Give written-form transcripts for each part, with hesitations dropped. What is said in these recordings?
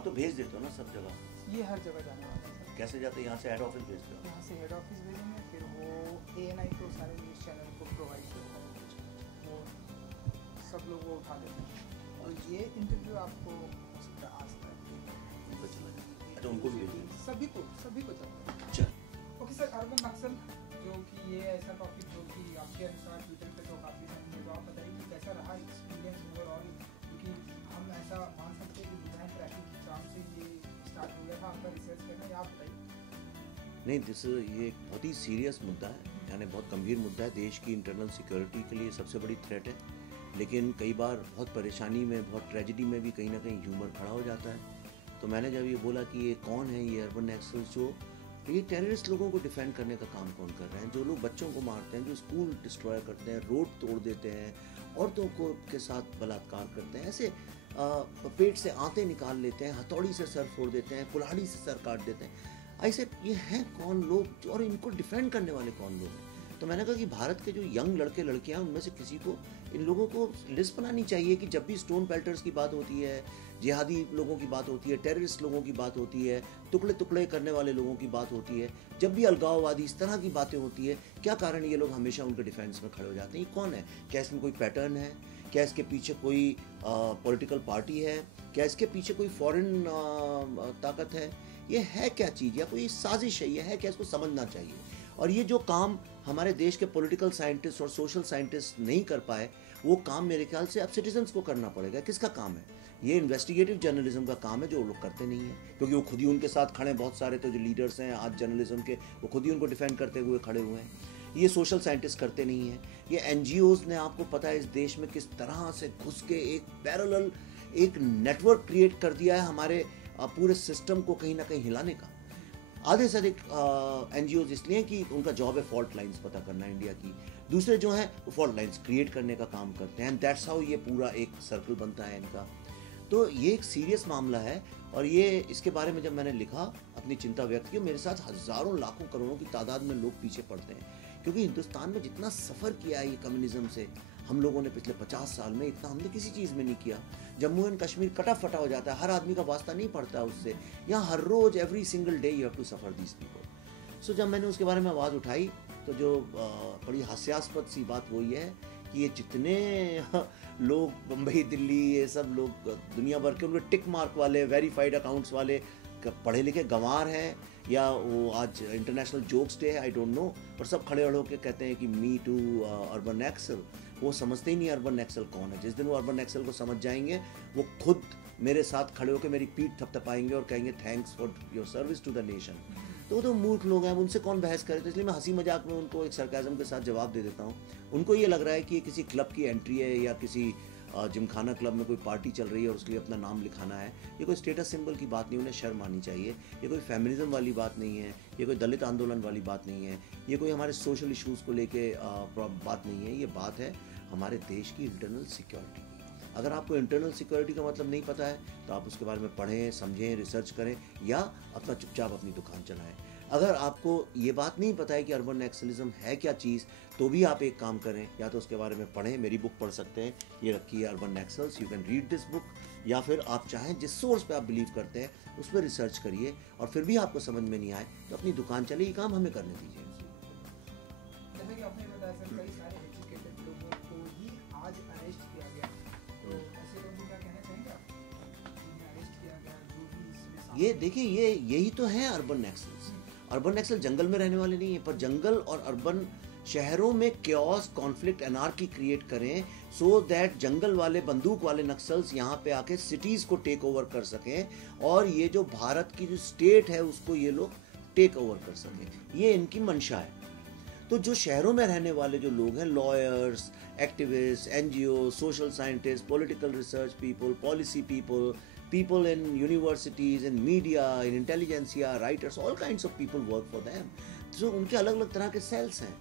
आप तो भेज देते हो ना सब जगह? ये हर जगह जाने वाला है सर। कैसे जाते हैं? यहाँ से हेड ऑफिस भेजते हो? यहाँ से हेड ऑफिस भेजेंगे, फिर वो ANI को सारे न्यूज़ चैनल को प्रोवाइड करता है, वो सब लोग वो उठा देते हैं। और ये इंटरव्यू आपको आज तक उनको चला जाए। अच्छा, उनको भी भेजेंगे? सभी को चलता है। अच्छा, ओके सर, अर्बन नक्सल जो कि ये ऐसा टॉपिक जो कि आपके अनुसार ट्विटर पे तो काफ़ी समझे, तो आप बताइए कि कैसा रहा एक्सपीरियंस ओवरऑल, क्योंकि हम ऐसा मान सकते हैं कि डिज़ाइन ट्रैकिंग की काम से ये स्टार्ट हो गया था आपका रिसर्च करना, या आप बताइए। नहीं, ये एक बहुत ही सीरियस मुद्दा है, यानी बहुत गंभीर मुद्दा है। देश की इंटरनल सिक्योरिटी के लिए सबसे बड़ी थ्रेट है, लेकिन कई बार बहुत परेशानी में, बहुत ट्रेजिडी में भी कहीं ना कहीं ह्यूमर खड़ा हो जाता है। तो मैंने जब ये बोला कि ये कौन है ये अर्बन नक्सल्स, जो ये टेररिस्ट लोगों को डिफेंड करने का काम कौन कर रहे हैं, जो लोग बच्चों को मारते हैं, जो स्कूल डिस्ट्रॉय करते हैं, रोड तोड़ देते हैं, औरतों को के साथ बलात्कार करते हैं, ऐसे पेट से आंतें निकाल लेते हैं, हथौड़ी से सर फोड़ देते हैं, कुल्हाड़ी से सर काट देते हैं, ऐसे ये हैं कौन लोग, और इनको डिफेंड करने वाले कौन लोग हैं? तो मैंने कहा कि भारत के जो यंग लड़के लड़कियां हैं, उनमें से किसी को, इन लोगों को लिस्ट बनानी चाहिए कि जब भी स्टोन पेल्टर्स की बात होती है, जिहादी लोगों की बात होती है, टेररिस्ट लोगों की बात होती है, टुकड़े टुकड़े करने वाले लोगों की बात होती है, जब भी अलगाववादी इस तरह की बातें होती है, क्या कारण ये लोग हमेशा उनके डिफेंस में खड़े हो जाते हैं? ये कौन है? क्या इसमें कोई पैटर्न है? क्या इसके पीछे कोई पॉलिटिकल पार्टी है? क्या इसके पीछे कोई फॉरेन ताकत है? ये है क्या चीज़, या कोई साजिश है? ये है क्या? इसको समझना चाहिए। और ये जो काम हमारे देश के पॉलिटिकल साइंटिस्ट और सोशल साइंटिस्ट नहीं कर पाए, वो काम मेरे ख्याल से अब सिटीजन्स को करना पड़ेगा। किसका काम है? ये इन्वेस्टिगेटिव जर्नलिज्म का काम है, जो लोग करते नहीं है, क्योंकि वो खुद ही उनके साथ खड़े हैं। बहुत सारे तो जो लीडर्स हैं आज जर्नलिज्म के, वो खुद ही उनको डिफेंड करते हुए खड़े हुए हैं। ये सोशल साइंटिस्ट करते नहीं हैं। ये NGOs ने, आपको पता है इस देश में किस तरह से घुस के एक पैरेलल एक नेटवर्क क्रिएट कर दिया है हमारे पूरे सिस्टम को कहीं ना कहीं हिलाने का। आधे से अधिक NGOs इसलिए कि उनका जॉब है फॉल्ट लाइंस पता करना इंडिया की, दूसरे जो हैं वो फॉल्ट लाइंस क्रिएट करने का काम करते हैं, एंड दैट्स हाउ ये पूरा एक सर्कल बनता है इनका। तो ये एक सीरियस मामला है, और ये इसके बारे में जब मैंने लिखा, अपनी चिंता व्यक्त की, मेरे साथ हज़ारों लाखों करोड़ों की तादाद में लोग पीछे पड़ते हैं, क्योंकि हिंदुस्तान में जितना सफ़र किया है ये कम्युनिज्म से हम लोगों ने पिछले 50 साल में, इतना हमने किसी चीज़ में नहीं किया। जम्मू एंड कश्मीर कटा फटा हो जाता है, हर आदमी का वास्ता नहीं पड़ता उससे। यहाँ हर रोज़ every single day you have to suffer these people. So जब मैंने उसके बारे में आवाज़ उठाई, तो जो बड़ी हास्यास्पद सी बात वो ये है कि ये जितने लोग बम्बई, दिल्ली, ये सब लोग दुनिया भर के, उनके टिक मार्क वाले, वेरीफाइड अकाउंट्स वाले, पढ़े लिखे गंवार हैं, या वो आज इंटरनेशनल जोक्स डे है, आई डोंट नो, पर सब खड़े खड़े होकर कहते हैं कि मी टू अर्बन नक्सल। वो समझते ही नहीं अर्बन नक्सल कौन है। जिस दिन वो अर्बन नक्सल को समझ जाएंगे, वो खुद मेरे साथ खड़े होकर मेरी पीठ थपथपाएंगे और कहेंगे thanks for your service to the nation. तो मूर्ख लोग हैं, उनसे कौन बहस करे। तो इसलिए मैं हंसी मजाक में उनको एक सरकाज़म के साथ जवाब दे देता हूँ। उनको ये लग रहा है कि ये किसी क्लब की एंट्री है, या किसी जिमखाना क्लब में कोई पार्टी चल रही है और उसके लिए अपना नाम लिखाना है। ये कोई स्टेटस सिंबल की बात नहीं, उन्हें शर्म आनी चाहिए। ये कोई फेमिनिज्म वाली बात नहीं है, ये कोई दलित आंदोलन वाली बात नहीं है, ये कोई हमारे सोशल इश्यूज़ को लेके बात नहीं है। ये बात है हमारे देश की इंटरनल सिक्योरिटी की। अगर आपको इंटरनल सिक्योरिटी का मतलब नहीं पता है, तो आप उसके बारे में पढ़ें, समझें, रिसर्च करें, या अपना चुपचाप अपनी दुकान चलाएं। अगर आपको ये बात नहीं पता है कि अर्बन नक्सलिज्म है क्या चीज़, तो भी आप एक काम करें, या तो उसके बारे में पढ़ें, मेरी बुक पढ़ सकते हैं, ये रखी है urban Naxals, you can read this book, या फिर आप चाहें जिस सोर्स पे आप बिलीव करते हैं उस पर रिसर्च करिए, और फिर भी आपको समझ में नहीं आए तो अपनी दुकान चलिए, ये काम हमें करने दीजिए। जैसे कि आपने बताया सर, कई सारे एजुकेटेड लोगों को ही आज अरेस्ट किया गया, तो ऐसे लोगों को क्या कहना चाहेंगे आप, जिन्हें अरेस्ट किया गया, जो भी इसमें ये देखिए, यही तो है अर्बन नक्सल्स। अर्बन नक्सल जंगल में रहने वाले नहीं है, पर जंगल और अर्बन शहरों में क्योस, कॉन्फ्लिक्ट, एनार्की क्रिएट करें, सो दैट जंगल वाले, बंदूक वाले नक्सल्स यहाँ पे आके सिटीज़ को टेक ओवर कर सकें, और ये जो भारत की जो स्टेट है उसको ये लोग टेक ओवर कर सकें। ये इनकी मंशा है। तो जो शहरों में रहने वाले जो लोग हैं, lawyers, activist, NGO, social scientist, political research people, policy people, people in universities, in media, in intelligentsia, writers, all kinds of people work for them. So उनके अलग अलग तरह के सेल्स हैं,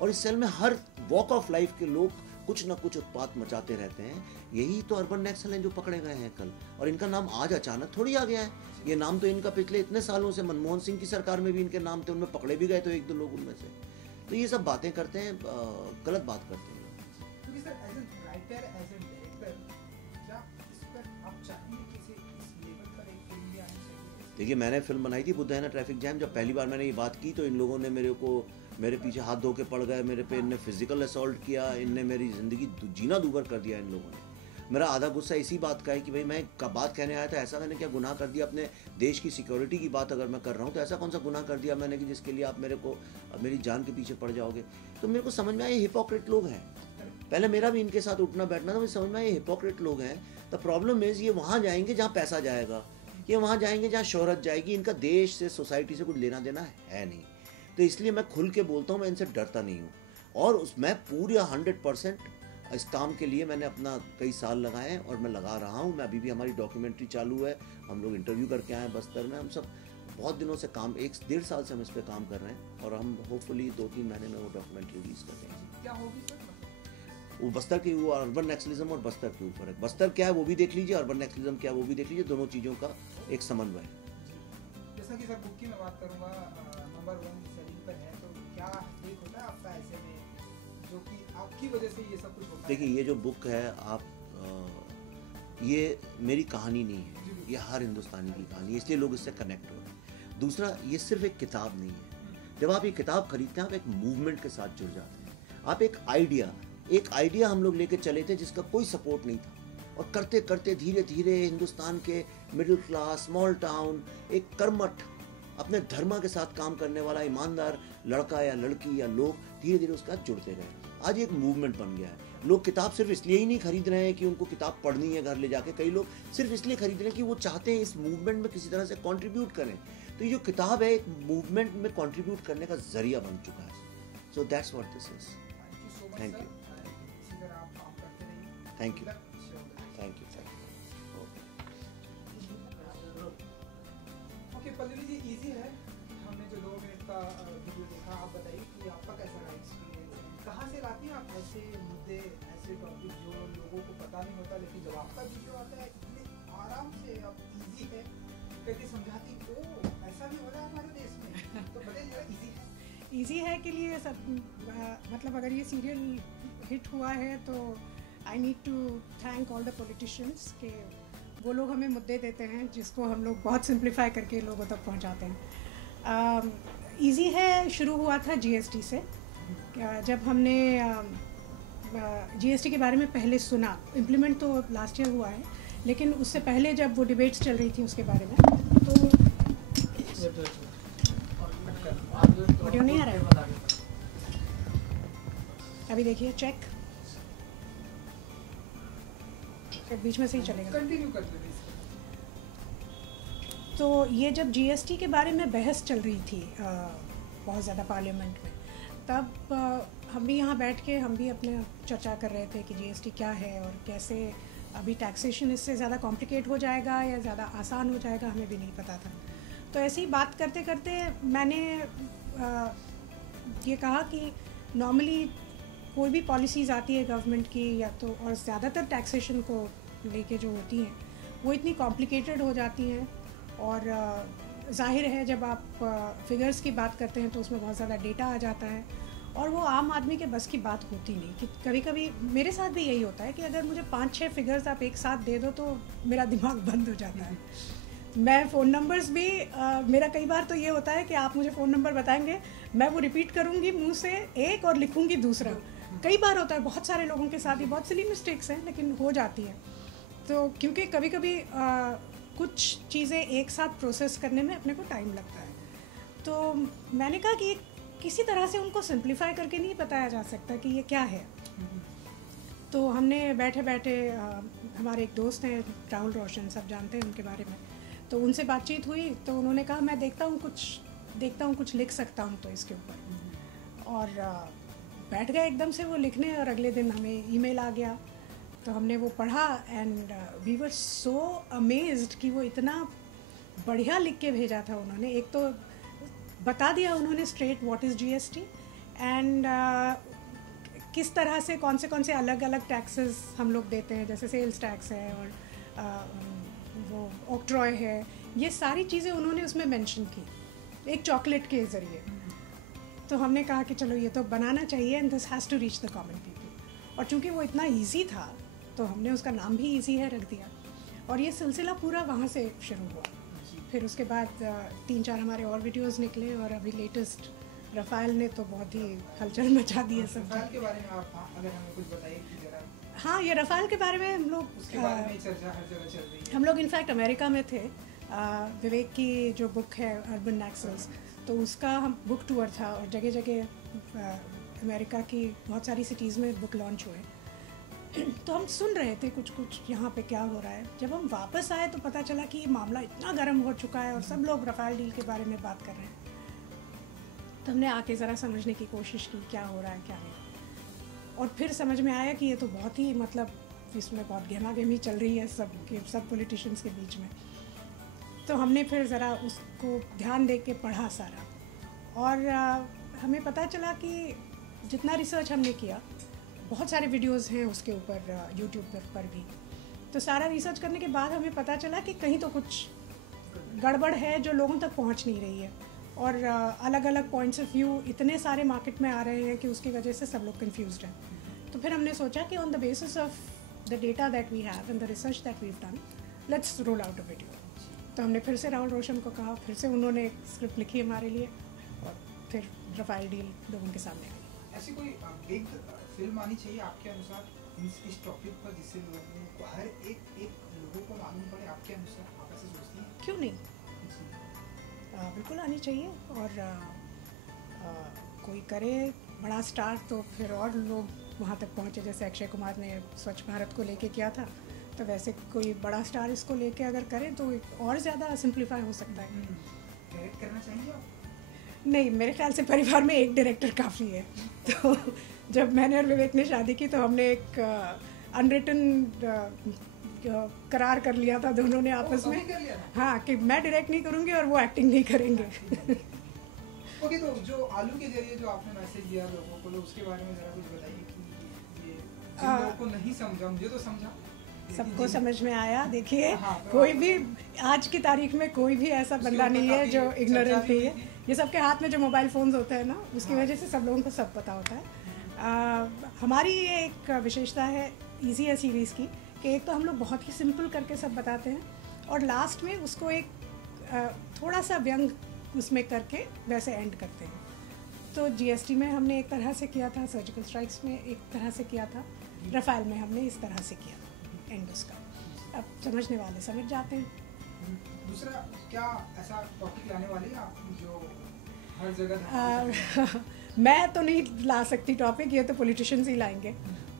और इस सेल में हर वॉक ऑफ लाइफ के लोग कुछ ना कुछ उत्पात मचाते रहते हैं। यही तो अर्बन नक्सल हैं जो पकड़े गए हैं कल, और इनका नाम आज अचानक थोड़ी आ गया है। ये नाम तो इनका पिछले इतने सालों से, मनमोहन सिंह की सरकार में भी इनके नाम थे, उनमें पकड़े भी गए तो 1-2 लोग उनमें से। तो ये सब बातें करते हैं, गलत बात करते हैं। देखिए, मैंने फिल्म बनाई थी बुद्धा एंड ट्रैफिक जैम। जब पहली बार मैंने ये बात की तो इन लोगों ने मेरे पीछे हाथ धो के पड़ गए, मेरे पे इनने फिजिकल असॉल्ट किया, इनने मेरी ज़िंदगी जीना दूभर कर दिया इन लोगों ने। मेरा आधा गुस्सा इसी बात का है कि भाई मैं बात कहने आया था, ऐसा मैंने क्या गुनाह कर दिया? अपने देश की सिक्योरिटी की बात अगर मैं कर रहा हूँ तो ऐसा कौन सा गुनाह कर दिया मैंने कि जिसके लिए आप मेरी जान के पीछे पड़ जाओगे? तो मेरे को समझ में आया ये हिपोक्रेट लोग हैं। पहले मेरा भी इनके साथ उठना बैठना था, मुझे समझ में आया ये हिपोक्रेट लोग हैं। द प्रॉब्लम इज़ ये वहाँ जाएंगे जहाँ पैसा जाएगा, ये वहाँ जाएंगे जहाँ शोहरत जाएगी, इनका देश से सोसाइटी से कुछ लेना देना है नहीं। तो इसलिए मैं खुल के बोलता हूँ, मैं इनसे डरता नहीं हूँ। और मैं पूरा 100% इस काम के लिए मैंने अपना कई साल लगाए हैं और मैं लगा रहा हूँ। मैं अभी भी हमारी डॉक्यूमेंट्री चालू है, हम लोग इंटरव्यू करके आए हैं बस्तर में। हम सब बहुत दिनों से काम, 1-1.5 साल से हम इस पर काम कर रहे हैं और हम होपफुली 2-3 महीने में वो डॉक्यूमेंट्री रिलीज कर देंगे। क्या होगी सर? वो बस्तर की, वो अर्बन नक्सलिज्म और बस्तर के ऊपर है। बस्तर क्या है वो भी देख लीजिए, अर्बन नक्सलिज्म क्या है वो भी देख लीजिए, दोनों चीज़ों का एक समन्वय है। जैसा कि सर बुक की मैं बात करूँगा, नंबर 1 सेलिंग पर है, तो क्या एक होता है आपका ऐसे में जो कि आपकी वजह से ये सब कुछ होता है? देखिए, ये जो बुक है ये मेरी कहानी नहीं है, ये हर हिंदुस्तानी की कहानी है, इसलिए लोग इससे कनेक्ट हो रहे हैं। दूसरा, ये सिर्फ एक किताब नहीं है। जब आप ये किताब खरीदते हैं आप एक मूवमेंट के साथ जुड़ जाते हैं। आप एक आइडिया हम लोग लेके चले थे जिसका कोई सपोर्ट नहीं था, और करते करते धीरे धीरे हिंदुस्तान के मिडिल क्लास, स्मॉल टाउन, एक कर्मठ अपने धर्म के साथ काम करने वाला ईमानदार लड़का या लड़की या लोग धीरे धीरे उसके साथ जुड़ते गए। आज एक मूवमेंट बन गया है। लोग किताब सिर्फ इसलिए ही नहीं खरीद रहे हैं कि उनको किताब पढ़नी है घर ले जाके, कई लोग सिर्फ इसलिए खरीद रहे हैं कि वो चाहते हैं इस मूवमेंट में किसी तरह से कंट्रीब्यूट करें। तो ये जो किताब है एक मूवमेंट में कंट्रीब्यूट करने का जरिया बन चुका है। So that's what this is. Thank you. Thank you. Thank you. Okay Pallavi ji, easy है। हमने जो 2 मिनट का वीडियो देखा, आप बताइए कि आपका कैसा रहा एक्सपीरियंस? कहाँ से लाती हैं आप ऐसे मुद्दे, ऐसे टॉपिक जो लोगों को पता नहीं होता, लेकिन जब आपका वीडियो आता है इतने आराम से आप इजी है करके समझाती, ओ ऐसा भी हो रहा है हमारे देश में। तो बताइए जरा, इजी है? इजी है के लिए सब मतलब अगर ये सीरियल हिट हुआ है तो I need to thank all the politicians के वो लोग हमें मुद्दे देते हैं जिसको हम लोग बहुत सिंप्लीफाई करके लोगों तक पहुंचाते हैं। इजी है शुरू हुआ था जीएसटी से। जब हमने जीएसटी के बारे में पहले सुना, इम्प्लीमेंट तो लास्ट ईयर हुआ है, लेकिन उससे पहले जब वो डिबेट्स चल रही थी उसके बारे में, तो ऑडियो नहीं आ रहा है अभी, देखिए चेक, बीच में से ही चलेगा, कंटिन्यू कर दीजिए। तो ये जब जीएसटी के बारे में बहस चल रही थी बहुत ज़्यादा पार्लियामेंट में, तब हम भी यहाँ बैठ के हम भी अपने चर्चा कर रहे थे कि जीएसटी क्या है और कैसे अभी टैक्सेशन इससे ज़्यादा कॉम्प्लिकेट हो जाएगा या ज़्यादा आसान हो जाएगा, हमें भी नहीं पता था। तो ऐसे ही बात करते करते मैंने ये कहा कि नॉर्मली कोई भी पॉलिसीज़ आती है गवर्नमेंट की, या तो और ज़्यादातर टैक्सेशन को लेके जो होती हैं वो इतनी कॉम्प्लिकेटेड हो जाती हैं, और जाहिर है जब आप फिगर्स की बात करते हैं तो उसमें बहुत ज़्यादा डेटा आ जाता है, और वो आम आदमी के बस की बात होती नहीं। कि कभी कभी मेरे साथ भी यही होता है कि अगर मुझे 5-6 फिगर्स आप एक साथ दे दो तो मेरा दिमाग बंद हो जाता है। मैं फ़ोन नंबर्स भी मेरा कई बार तो ये होता है कि आप मुझे फ़ोन नंबर बताएंगे, मैं वो रिपीट करूँगी मुंह से एक और लिखूँगी दूसरा। कई बार होता है, बहुत सारे लोगों के साथ ही, बहुत सिली मिस्टेक्स हैं लेकिन हो जाती है। तो क्योंकि कभी कभी कुछ चीज़ें एक साथ प्रोसेस करने में अपने को टाइम लगता है, तो मैंने कहा कि किसी तरह से उनको सिंप्लीफाई करके नहीं बताया जा सकता कि ये क्या है। तो हमने बैठे बैठे हमारे एक दोस्त हैं राहुल रोशन, सब जानते हैं उनके बारे में, तो उनसे बातचीत हुई तो उन्होंने कहा मैं देखता हूँ कुछ लिख सकता हूँ तो इसके ऊपर, और बैठ गए एकदम से वो लिखने, और अगले दिन हमें ईमेल आ गया। तो हमने वो पढ़ा and we were so amazed कि वो इतना बढ़िया लिख के भेजा था उन्होंने। एक तो बता दिया उन्होंने straight what is GST and किस तरह से कौन से अलग अलग टैक्सेस हम लोग देते हैं, जैसे सेल्स टैक्स है और वो ऑक्ट्रॉय है, ये सारी चीज़ें उन्होंने उसमें मेंशन की एक चॉकलेट के ज़रिए। तो हमने कहा कि चलो ये तो बनाना चाहिए and this has to reach the common people, और चूँकि वो इतना ईजी था तो हमने उसका नाम भी ईजी है रख दिया, और ये सिलसिला पूरा वहाँ से शुरू हुआ। फिर उसके बाद 3-4 हमारे और वीडियोस निकले और अभी लेटेस्ट रफ़ाल ने तो बहुत ही हलचल मचा दी है सब। रफ़ाल के बारे में आप अगर हमें कुछ बताइए कि जरा। हाँ, ये रफ़ाल के बारे में हम लोग उसके बारे में चर्चा हर जगह चल रही है। हम लोग इनफैक्ट अमेरिका में थे, विवेक की जो बुक है अर्बन नैक्सल्स, तो उसका हम बुक टूर था और जगह जगह अमेरिका की बहुत सारी सिटीज़ में बुक लॉन्च हुए। तो हम सुन रहे थे कुछ कुछ यहाँ पे क्या हो रहा है। जब हम वापस आए तो पता चला कि ये मामला इतना गर्म हो चुका है और सब लोग रफ़ाल डील के बारे में बात कर रहे हैं। तो हमने आके ज़रा समझने की कोशिश की क्या हो रहा है क्या नहीं, और फिर समझ में आया कि ये तो बहुत ही मतलब इसमें बहुत गहमा गहमी चल रही है सब पॉलिटिशियंस के बीच में। तो हमने फिर ज़रा उसको ध्यान दे के पढ़ा सारा, और हमें पता चला कि जितना रिसर्च हमने किया, बहुत सारे वीडियोस हैं उसके ऊपर यूट्यूब पर भी, तो सारा रिसर्च करने के बाद हमें पता चला कि कहीं तो कुछ गड़बड़ है जो लोगों तक पहुंच नहीं रही है, और अलग अलग पॉइंट्स ऑफ व्यू इतने सारे मार्केट में आ रहे हैं कि उसकी वजह से सब लोग कंफ्यूज्ड हैं। तो फिर हमने सोचा कि on the basis of the data that we have and the research that we done, let's roll out a video. तो हमने फिर से राहुल रोशन को कहा, फिर से उन्होंने एक स्क्रिप्ट लिखी हमारे लिए, और फिर रफ़ाल डील लोगों के सामने आई। ऐसी कोई बिग फिल्म आनी चाहिए आपके अनुसार इस टॉपिक पर, जिससे लोगों को हर एक लोगों को मालूम पड़े आपके अनुसार? आप ऐसे सोचती हैं? क्यों नहीं, बिल्कुल आनी चाहिए। और कोई करे बड़ा स्टार्ट तो फिर और लोग वहाँ तक पहुँचे, जैसे अक्षय कुमार ने स्वच्छ भारत को लेके किया था, तो वैसे कोई बड़ा स्टार इसको लेके अगर करे तो और ज़्यादा सिंप्लीफाई हो सकता है। डायरेक्ट करना चाहेंगे आप? नहीं, मेरे ख्याल से परिवार में एक डायरेक्टर काफ़ी है। तो जब मैंने और विवेक ने शादी की तो हमने एक अनरिटन करार कर लिया था दोनों ने आपस में, हाँ, कि मैं डायरेक्ट नहीं करूँगी और वो एक्टिंग नहीं करेंगे। ओके, तो जो आलू के जरिए जो आपने मैसेज दिया लोगों को, तो उसके बारे में ज़रा कुछ बताइए कि ये जिन लोगों को नहीं समझा, मुझे तो समझा, सबको समझ में आया। देखिए, हाँ, तो कोई भी आज की तारीख में कोई भी ऐसा बंदा नहीं है जो इग्नोरेंट नहीं है। ये सबके हाथ में जो मोबाइल फ़ोन्स होते हैं ना, उसकी वजह से सब लोगों को सब पता होता है। हमारी ये एक विशेषता है इजी है सीरीज़ की, कि एक तो हम लोग बहुत ही सिंपल करके सब बताते हैं, और लास्ट में उसको एक थोड़ा सा व्यंग उसमें करके वैसे एंड करते हैं। तो जीएसटी में हमने एक तरह से किया था, सर्जिकल स्ट्राइक्स में एक तरह से किया था, रफ़ाल में हमने इस तरह से किया था एंड उसका। अब समझने वाले समझ जाते हैं। दूसरा, क्या ऐसा टॉपिक लाने वाले हैं आप जो हर जगह? मैं तो नहीं ला सकती टॉपिक, ये तो पॉलिटिशियंस ही लाएंगे,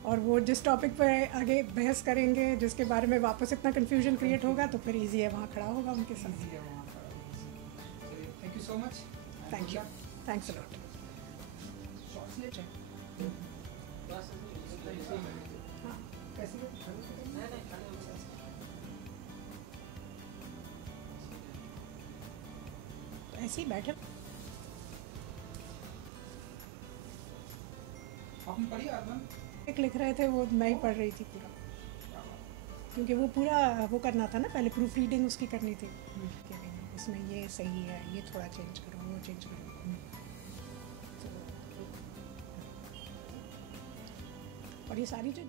और वो जिस टॉपिक पे आगे बहस करेंगे, जिसके बारे में वापस इतना कंफ्यूजन क्रिएट होगा, तो फिर इजी है वहाँ खड़ा होगा उनके साथ। Thank you so much. Thank you, thanks a lot. ऐसे ही बैठे आपने पढ़ी अर्बन? एक लिख रहे थे, वो मैं ही पढ़ रही थी पूरा, क्योंकि वो पूरा वो करना था ना, पहले प्रूफ रीडिंग उसकी करनी थी कि इसमें ये सही है, ये थोड़ा चेंज करो, वो चेंज करो। तो और ये सारी जो